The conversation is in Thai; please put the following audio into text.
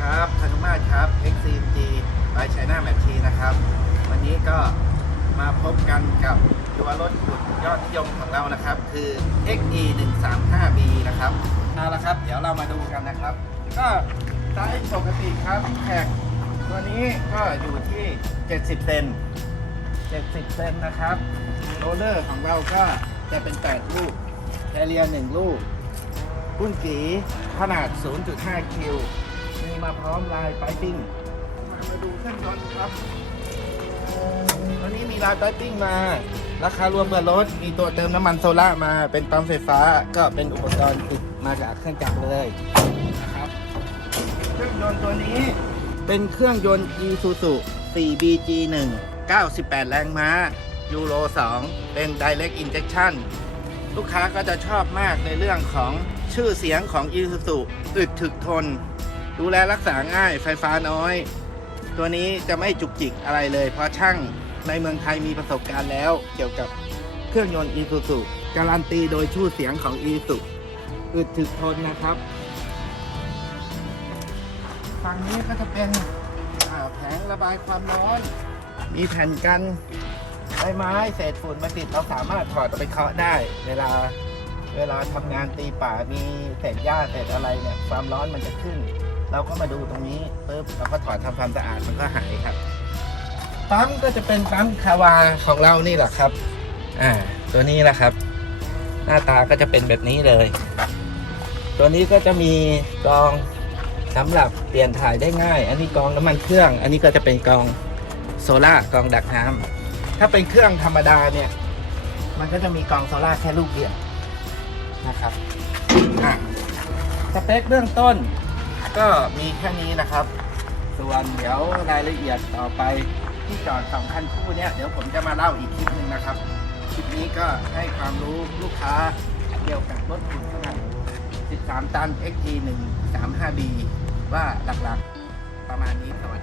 ครับธนุมาตรครับ XCMG ไปไชน่าแมทชีนะครับ วันนี้ก็มาพบกันกับตัวรถขุดยอดนิยมของเรานะครับ คือ XE 1 3 5 B นะครับเอาละครับ เดี๋ยวเรามาดูกันนะครับ ก็ไซส์ปกติครับแขกตัวนี้ก็อยู่ที่ 70เซน70เซนนะครับโรเลอร์ของเราก็จะเป็น 8 ลูกแคเรีย1ลูกปุ้นกีขนาด 0.5 คิว มาพร้อมลายไปปิ้ง มาดูเครื่องยนครับวันนี้มีลายไปปิ้งมา ราคารวมเบอร์รถ มีตัวเติมน้ำมันโซล่ามา เป็นปั๊มไฟฟ้า ก็เป็นอุปกรณ์ติดมาจากเครื่องจักรเลยนะครับ เครื่องยนต์ตัวนี้ เป็นเครื่องยนต์ Isuzu 4BG1 98 แรงม้า ยูโร 2 เป็น Direct Injection ลูกค้าก็จะชอบมากในเรื่องของชื่อเสียงของ Isuzu อึดถึกทน ดูแลรักษาง่ายไฟฟ้าน้อย ตัวนี้จะไม่จุกจิกอะไรเลย เพราะช่างในเมืองไทยมีประสบการณ์แล้ว เกี่ยวกับเครื่องยนต์ Isuzu การันตีโดยชื่อเสียงของ Isuzu อึดถึกทนนะครับฝั่งนี้ก็จะเป็นแผงระบายความร้อน มีแผ่นกันใบไม้เศษฝุ่นมาติดเราสามารถถอดไปเคาะได้ เวลาเวลาทำงานตีป่ามีเศษหญ้าเศษอะไรเนี่ยความร้อนมันจะขึ้น เราก็มาดูตรงนี้ปุ๊บเราก็ถอดทำความสะอาดมันก็หายครับปั๊มก็จะเป็นปั๊มคาวาของเรานี่แหละครับ อ่า ตัวนี้แหละครับ หน้าตาก็จะเป็นแบบนี้เลย ตัวนี้ก็จะมีกองสำหรับเปลี่ยนถ่ายได้ง่าย อันนี้กองน้ำมันเครื่อง อันนี้ก็จะเป็นกองโซล่ากองดักน้ำถ้าเป็นเครื่องธรรมดาเนี่ย มันก็จะมีกองโซล่าแค่ลูกเดียวนะครับอะสเปคเบื้องต้น ก็มีแค่นี้นะครับ ส่วนเดี๋ยวรายละเอียดต่อไปที่จอดสองคันคู่เนี่ยเดี๋ยวผมจะมาเล่าอีกคลิปหนึ่งนะครับ คลิปนี้ก็ให้ความรู้ลูกค้าเกี่ยวกับรถขุนขนาด13 ตัน XT 1 3 5 B ว่าหลักๆ ประมาณนี้เลย